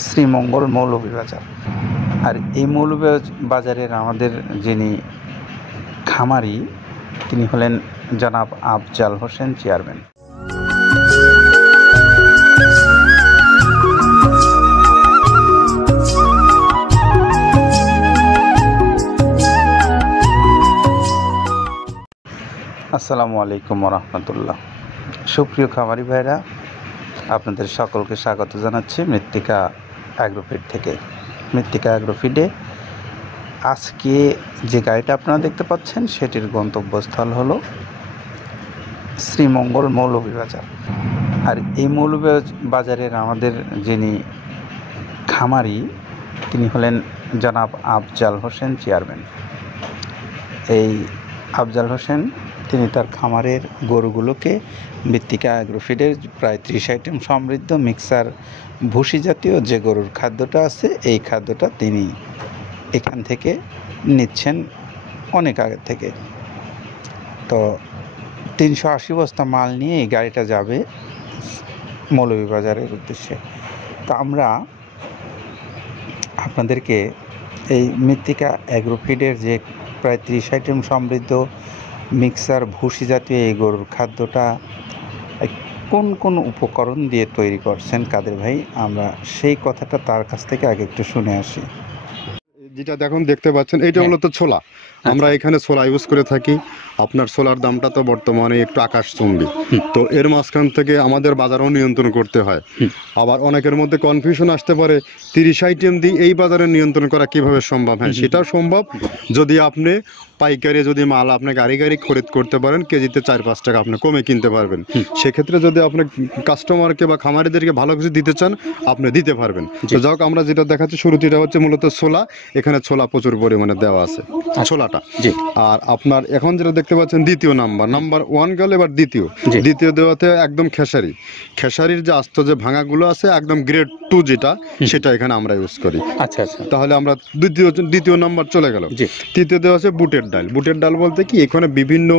শ্রীমঙ্গল মৌলভীবাজার। আর এই মৌলভীবাজারের আমাদের যিনি খামারি তিনি হলেন জনাব আফজাল হোসেন চেয়ারম্যান। আসসালামু আলাইকুম রহমতুল্লাহ। সুপ্রিয় খামারি ভাইরা, আপনাদের সকলকে স্বাগত জানাচ্ছি মৃত্তিকা অ্যাগ্রোফিড থেকে। মৃত্তিকা অ্যাগ্রোফিডে আজকে যে গাড়িটা আপনারা দেখতে পাচ্ছেন সেটির গন্তব্যস্থল হলো শ্রীমঙ্গল মৌলভীবাজার। আর এই মৌলভীবাজারের আমাদের যিনি খামারি তিনি হলেন জনাব আফজাল হোসেন চেয়ারম্যান। এই আফজাল হোসেন তিনি তার খামারের গরুগুলোকে মৃত্তিকা অ্যাগ্রোফিডের প্রায় 30 আইটেম সমৃদ্ধ মিক্সার ভুসি জাতীয় যে গরুর খাদ্যটা আছে এই খাদ্যটা তিনি এখান থেকে নিচ্ছেন অনেক আগে থেকে। তো 380 বস্তা মাল নিয়ে এই গাড়িটা যাবে মৌলভীবাজারের উদ্দেশ্যে। তো আমরা আপনাদেরকে এই মৃত্তিকা অ্যাগ্রোফিডের যে প্রায় 30 আইটেম সমৃদ্ধ মিক্সার ভুসি জাতীয় এই গরুর খাদ্যটা কোন কোন উপকরণ দিয়ে তৈরি করছেন কাদের ভাই, আমরা সেই কথাটা তার কাছ থেকে আগে একটু শুনে আসি। যেটা দেখতে পাচ্ছেন এইটা মূলত ছোলা। আমরা এখানে ছোলা ইউজ করে থাকি। আপনার ছোলার দামটা তো বর্তমানে একটু আকাশচুম্বী, তো এর মাঝখান থেকে আমাদের বাজারও নিয়ন্ত্রণ করতে হয়। আবার অনেকের মধ্যে কনফিউশন আসতে পারে 30 আইটেম দিয়ে এই বাজারে নিয়ন্ত্রণ করা কিভাবে সম্ভব। হ্যাঁ, সেটাও সম্ভব যদি আপনি পাইকারি যদি মাল আপনি গাড়ি খরিদ করতে পারেন, কেজিতে 4-5 টাকা আপনি কমে কিনতে পারবেন। সেক্ষেত্রে যদি আপনি কাস্টমারকে বা খামারিদেরকে ভালো কিছু দিতে চান আপনি দিতে পারবেন। তো যাক, আমরা যেটা দেখাচ্ছি শুরুতে এটা হচ্ছে মূলত ছোলা। এখানে ছোলা প্রচুর পরিমাণে দেওয়া আছে ছোলাটা। আর আপনার এখন যেটা দেখতে পাচ্ছেন দ্বিতীয় নাম্বার 1 গেল। এবার দ্বিতীয় দেওয়াতে একদম খেসারির যে আস্ত যে ভাঙাগুলো আছে একদম গ্রেড 2 যেটা, সেটা এখানে আমরা ইউজ করি। আচ্ছা, তাহলে আমরা দ্বিতীয় নাম্বার চলে গেল। তৃতীয় দেওয়া আছে বুটের ডাল বলতে কি, এখানে বিভিন্ন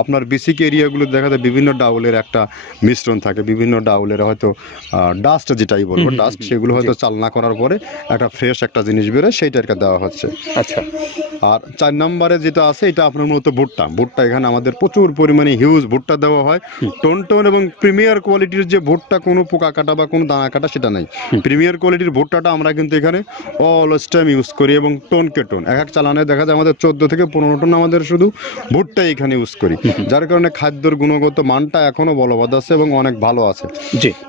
আপনার বেসিক এরিয়াগুলো দেখা যায় বিভিন্ন ডাউলের একটা মিশ্রণ থাকে। বিভিন্ন ডাউলের হয়তো ডাস্ট যেটাই বলবো ডাস্ট, সেগুলো হয়তো চালনা করার পরে একটা ফ্রেশ একটা জিনিস বেরোয়, সেইটাকে দেওয়া হচ্ছে। আচ্ছা, আর 4 নম্বরে যেটা আছে এটা আপনার মূলত ভুট্টা। এখানে আমাদের প্রচুর পরিমাণে হিউজ ভুট্টা দেওয়া হয়। টোন এবং প্রিমিয়ার কোয়ালিটির যে ভুট্টা, কোনো পোকা কাটা বা কোনো দানা কাটা সেটা নাই। প্রিমিয়ার কোয়ালিটির ভুট্টাটা আমরা কিন্তু এখানে অলওয়েজ টাইম ইউজ করি। এবং টোনকে টোন এক চালানে দেখা যায় আমাদের 14 থেকে 15 টন আমাদের শুধু ভুট্টা এখানে ইউজ করি, যার কারণে খাদ্যর গুণগত মানটা এখনো বলবৎ আছে এবং অনেক ভালো আছে।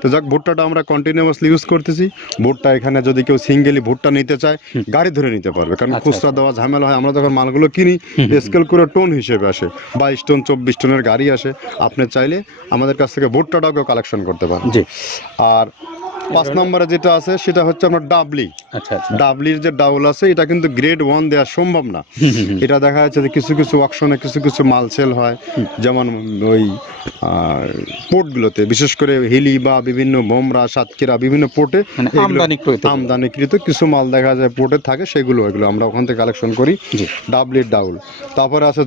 তো যাক, ভুট্টাটা আমরা কন্টিনিউয়াসলি ইউজ করতেছি। ভুট্টা এখানে যদি কেউ সিঙ্গেলি ভুট্টা নিতে চায় গাড়ি ধরে নিতে পারবে, কারণ খুচরা দেওয়া ঝামেলা হয়। আমরা যখন মালগুলো কিনি স্কেল করে টোন হিসেবে আসে, 22 টন 24 টনের গাড়ি আসে। আপনি চাইলে আমাদের কাছ থেকে ভুট্টাটাও কালেকশন করতে পারেন। আর 5 নম্বরে যেটা আছে সেটা হচ্ছে আপনার ডাবলির যে ডাউল আছে, এটা কিন্তু গ্রেড 1 দেওয়া সম্ভব না। এটা দেখা যাচ্ছে যে কিছু অকশনে কিছু মাল সেল হয়, যেমন ওই পোর্টগুলোতে, বিশেষ করে হিলি বা বিভিন্ন বোমরা সাতক্ষীরা বিভিন্ন পোর্টে আমদানিকৃত কিছু মাল দেখা যায় পোর্টে থাকে, এগুলো আমরা ওখান থেকে কালেকশন করি। ডাবলির ডাউল। তারপরে আছে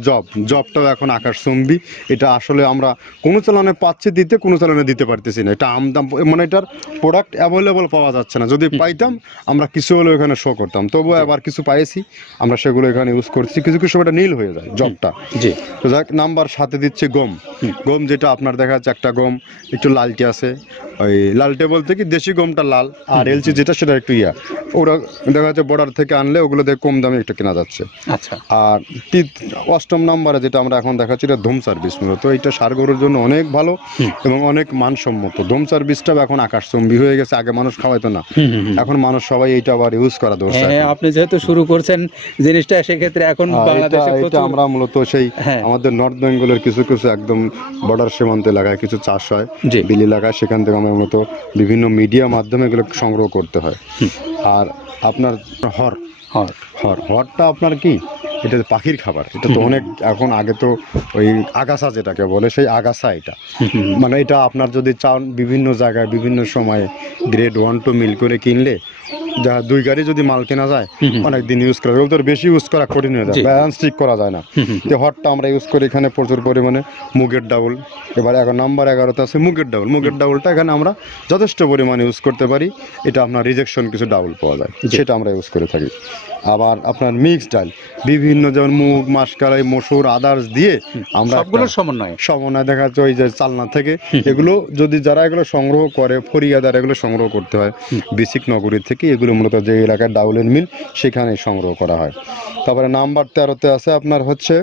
জবটাও এখন আকাশচুম্বী। এটা আসলে আমরা কোনো চালানে পাচ্ছি দিতে, কোনো চালানে দিতে পারতেছি না। এটা আমদাম, মানে এটার প্রোডাক্ট অ্যাভেলেবল পাওয়া যাচ্ছে না। যদি পাইতাম আমরা কিছু হলেও এখানে শো করতাম, তবুও আবার কিছু পাইছি আমরা, সেগুলো এখানে ইউজ করছি। কিছু এটা নীল হয়ে যায় জবটা। তো যাক, নাম্বার 7 দিচ্ছে গম, যেটা আপনার দেখা যাচ্ছে একটা গম একটু লালটে আছে। ওই লালটে বলতে কি দেশি গমটা লাল, আর এলচি যেটা সেটা একটু ওরা দেখা যাচ্ছে বর্ডার থেকে আনলে ওগুলো দেখে কম দামে একটু কেনা যাচ্ছে। আচ্ছা, আর 8ম নম্বরে যেটা আমরা এখন দেখাচ্ছি এটা ধুম সার্ভিস। মূলত এটা সার গরুর জন্য অনেক ভালো এবং অনেক মানসম্মত। ধুম সার্ভিসটা এখন আকাশচুম্বী হয়ে গেছে। আগে মানুষ খাওয়াইতো না, এখন মানুষ সবাই এইটা আবার ইউজ করা দরকার। আপনি যেহেতু শুরু করছেন জিনিসটা, সেক্ষেত্রে এখন বাংলাদেশে এটা আমরা মূলত সেই আমাদের নর্থ বেঙ্গলের কিছু একদম বর্ডার সীমান্ত এলাকায় কিছু চাষ হয়, বিল এলাকায়, সেখান থেকে আমরা মূলত বিভিন্ন মিডিয়া মাধ্যমে এগুলো সংগ্রহ করতে হয়। আর আপনার হরটা আপনার কি, এটা পাখির খাবার। এটা তো অনেক এখন, আগে তো ওই আগাছা যেটাকে বলে সেই আগাছা, এটা মানে এটা আপনার যদি চান বিভিন্ন জায়গায় বিভিন্ন সময়ে গ্রেড 1-2 মিল করে কিনলে যা 2 গাড়ি যদি মাল কেনা যায় অনেক দিন ইউজ করা যায়, বেশি ইউজ করা কঠিন হয়ে যায়, জি। ব্যালেন্স ঠিক করা যায় না। তো হটটা আমরা ইউজ করি এখানে প্রচুর পরিমাণে মুগের ডাউল। এবার নাম্বার 11তে আছে মুগের ডাউল। মুগের ডাউলটা এখানে আমরা যথেষ্ট পরিমাণে ইউজ করতে পারি। এটা আপনার রিজেকশন কিছু ডাউল পাওয়া যায়, সেটা আমরা ইউজ করে থাকি। আবার আপনার মিক্সড ডাল বিভিন্ন, যেমন মুগ, মাসকলাই, মসুর, আদার্স দিয়ে আমরা সবগুলোর সমন্বয়। সমন্বয় দেখা যাচ্ছে ওই যে চালনা থেকে এগুলো যদি যারা এগুলো সংগ্রহ করে, ফরিয়াদার এগুলো সংগ্রহ করতে হয় বেসিক নগরীর থেকে। এগুলো মূলত যে এলাকায় ডাউলের মিল সেখানে সংগ্রহ করা হয়। তারপরে নাম্বার 13তে আছে আপনার হচ্ছে,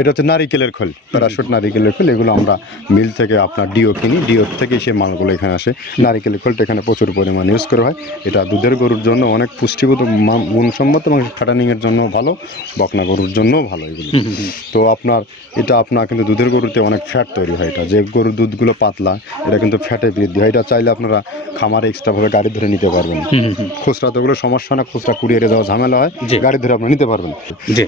এটা হচ্ছে নারিকেলের খোল, প্যারাশুট নারিকেলের খোল। এগুলো আমরা মিল থেকে আপনার ডিও কিনি, ডিও থেকে সেই মালগুলো এখানে আসে। নারিকেলের খোলটা এখানে প্রচুর পরিমাণে ইউজ করা হয়। এটা দুধের গরুর জন্য অনেক পুষ্টিগত গুণসম্মত এবং ফ্যাটানিংয়ের জন্য ভালো, বকনা গরুর জন্যও ভালো এগুলো। তো আপনার এটা আপনার কিন্তু দুধের গরুতে অনেক ফ্যাট তৈরি হয়। এটা যে গরুর দুধগুলো পাতলা, এটা কিন্তু ফ্যাটে বৃদ্ধি হয়। এটা চাইলে আপনারা খামারে এক্সট্রাভাবে গাড়ি ধরে নিতে পারবেন। খুচরা তো ওগুলো সমস্যা না, খুচরা কুরিয়ারে যাওয়া ঝামেলা হয়, গাড়ি ধরে আপনি নিতে পারবেন।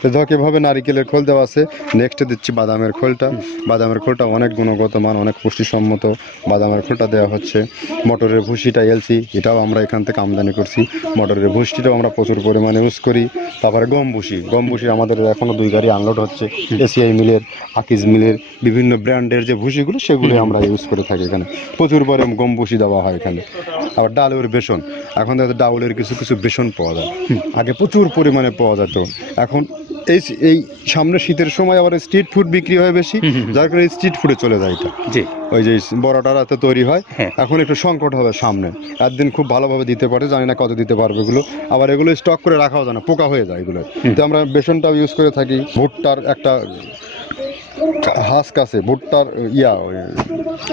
তো ধক এভাবে নারিকেলের খোল দেওয়া আছে। নেক্সটে দিচ্ছি বাদামের খোলটা। বাদামের খোলটা অনেক গুণগত মান, অনেক পুষ্টিসম্মত বাদামের খোলটা দেওয়া হচ্ছে। মটরের ভুসিটা এলসি, এটাও আমরা এখান থেকে আমদানি করছি। মটরের ভুসিটাও আমরা প্রচুর পরিমাণে ইউজ করি। তারপরে গম ভুসি আমাদের এখনও 2 গাড়ি আনলোড হচ্ছে। এসিআই মিলের, আকিজ মিলের বিভিন্ন ব্র্যান্ডের যে ভুসিগুলো সেগুলো আমরা ইউজ করে থাকি এখানে। প্রচুর পরিমাণে গম ভুসি দেওয়া হয় এখানে। আবার ডালের বেসন, এখন দেখা যায় ডাউলের কিছু কিছু বেসন পাওয়া যায়, আগে প্রচুর পরিমাণে পাওয়া যেত। এখন এই সামনে শীতের সময় আবার স্ট্রিট ফুড বিক্রি হয় বেশি, যার কারণে স্ট্রিট ফুডে চলে যায় এটা। ওই যে বড়টা রাতে তৈরি হয়, এখন একটু সংকট হবে সামনে। একদিন খুব ভালোভাবে দিতে পারে, জানি না কত দিতে পারবে এগুলো। আবার এগুলো স্টক করে রাখাও যায় না, পোকা হয়ে যায় এগুলো। তো আমরা বেসনটাও ইউজ করে থাকি। ভুট্টার একটা হাস্ক আছে, ভুট্টার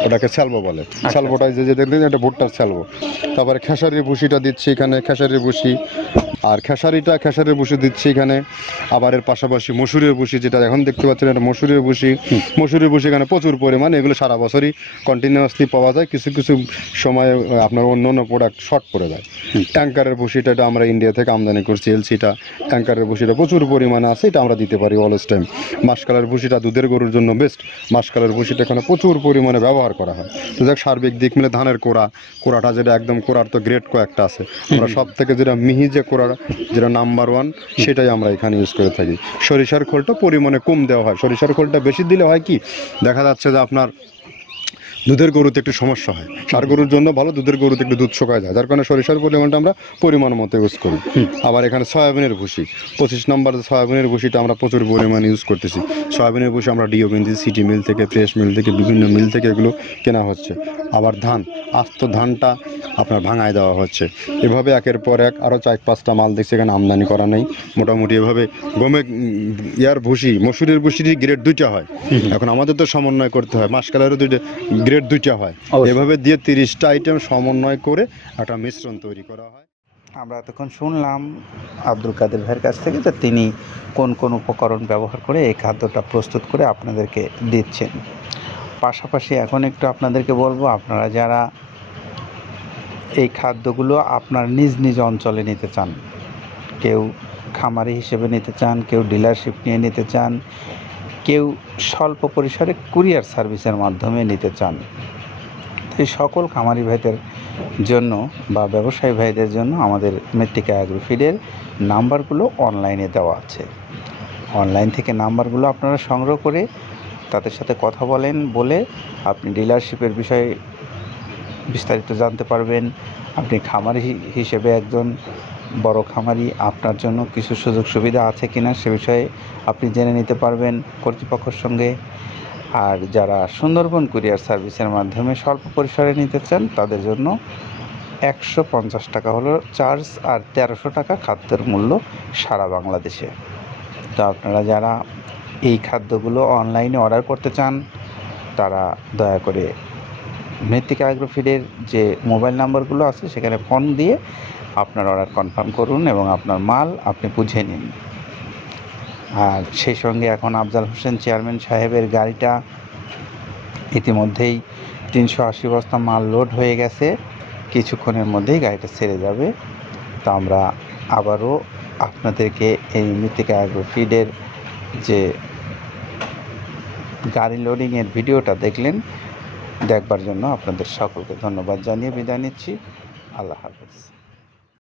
ওটাকে স্যালবো বলে, স্যালবোটাই যে দেখলেন এটা ভুট্টার স্যালবো। তারপরে খেসারির ভুসিটা দিচ্ছি এখানে, খেসারির ভুসি। আর খেসারির ভুসি দিচ্ছি এখানে। আবার এর পাশাপাশি মসুরের ভুসি, যেটা এখন দেখতে পাচ্ছেন এটা মসুরের ভুসি। মসুরের ভুসি এখানে প্রচুর পরিমাণে, এগুলো সারা বছরই কন্টিনিউয়াসলি পাওয়া যায়। কিছু কিছু সময় আপনার অন্য অন্য প্রোডাক্ট শর্ট পড়ে যায়। ট্যাঙ্কারের ভুসিটা এটা আমরা ইন্ডিয়া থেকে আমদানি করছি, এলসিটা। ট্যাঙ্কারের ভুসিটা প্রচুর পরিমাণে আছে, এটা আমরা দিতে পারি অলওয়েজ টাইম। মাসকালের ভুসিটা দুধের গরুর জন্য বেস্ট। মাসকালের ভুসিটা এখানে প্রচুর পরিমাণে ব্যবহার করা হয়। তো যাক, সার্বিক দিক মিলে ধানের কোড়াটা যেটা একদম, কোড়ার তো গ্রেড কয়েকটা আছে, আমরা সব থেকে যেটা মিহি যে কোড়া, যেটা নাম্বার 1, সেটাই আমরা এখানে ইউজ করে থাকি। সরিষার খোলটা পরিমাণে কম দেওয়া হয়। সরিষার খোলটা বেশি দিলে হয় কি, দেখা যাচ্ছে যে আপনার দুধের গরুতে একটু সমস্যা হয়। ষাঁড় গরুর জন্য ভালো, দুধের গরুতে একটু দুধ শুকায় যায়, যার কারণে সরিষার পরিমাণটা আমরা পরিমাণ মতো ইউজ করি। আবার এখানে সয়াবিনের ভুসি, 25 নম্বর সয়াবিনের ভুসিটা আমরা প্রচুর পরিমাণে ইউজ করতেছি। সয়াবিনের ভুসি আমরা ডিও কিনতেছি সিটি মিল থেকে, ফ্রেশ মিল থেকে, বিভিন্ন মিল থেকে এগুলো কেনা হচ্ছে। আবার ধান, আস্ত ধানটা আপনার ভাঙায় দেওয়া হচ্ছে। এভাবে একের পর এক আরও 4-5টা মাল দেখছি এখানে আমদানি করা নেই। মোটামুটি এভাবে গমে ভুসি, মসুরের ভুসিরই গ্রেড 2টা হয়। এখন আমাদের তো সমন্বয় করতে হয়, মাসকালেরও গ্রেড 2টা হয়। এভাবে দিয়ে 30টা আইটেম সমন্বয় করে একটা মিশ্রণ তৈরি করা হয়। আমরা এতক্ষণ শুনলাম আব্দুল কাদের ভাইয়ের কাছ থেকে যে তিনি কোন কোন উপকরণ ব্যবহার করে এই খাদ্যটা প্রস্তুত করে আপনাদেরকে দিচ্ছেন। পাশাপাশি এখন একটু আপনাদেরকে বলবো, আপনারা যারা এই খাদ্যগুলো আপনার নিজ নিজ অঞ্চলে নিতে চান, কেউ খামারি হিসেবে নিতে চান, কেউ ডিলারশিপ নিয়ে নিতে চান, কেউ স্বল্প পরিসরে কুরিয়ার সার্ভিসের মাধ্যমে নিতে চান, এই সকল খামারি ভাইদের জন্য বা ব্যবসায়ী ভাইদের জন্য আমাদের মৃত্তিকা অ্যাগ্রোফিডের নাম্বারগুলো অনলাইনে দেওয়া আছে। অনলাইন থেকে নাম্বারগুলো আপনারা সংগ্রহ করে তাদের সাথে কথা বলে আপনি ডিলারশিপের বিষয়ে বিস্তারিত জানতে পারবেন। আপনি খামারি হিসেবে একজন বড় খামারি, আপনার জন্য কিছু সুযোগ সুবিধা আছে কিনা সে বিষয়ে আপনি জেনে নিতে পারবেন কর্তৃপক্ষের সঙ্গে। আর যারা সুন্দরবন কুরিয়ার সার্ভিসের মাধ্যমে স্বল্প পরিসরে নিতে চান তাদের জন্য 150 টাকা হলো চার্জ, আর 1300 টাকা খাদ্যের মূল্য সারা বাংলাদেশে। তো আপনারা যারা এই খাদ্যগুলো অনলাইনে অর্ডার করতে চান তারা দয়া করে মৃত্তিকা অ্যাগ্রোফিডের যে মোবাইল নাম্বারগুলো আছে সেখানে ফোন দিয়ে আপনার অর্ডার কনফার্ম করুন এবং আপনার মাল আপনি বুঝে নিন। আর সেই সঙ্গে এখন আফজাল হোসেন চেয়ারম্যান সাহেবের গাড়িটা ইতিমধ্যেই 380 বস্তা মাল লোড হয়ে গেছে, কিছুক্ষণের মধ্যেই গাড়িটা ছেড়ে যাবে। তো আমরা আবারও আপনাদেরকে এই মৃত্তিকা অ্যাগ্রোফিডের যে গাড়ি লোডিংয়ের ভিডিওটা দেখবার জন্য আপনাদের সকলকে ধন্যবাদ জানিয়ে বিদায় নিচ্ছি। আল্লাহ হাফেজ।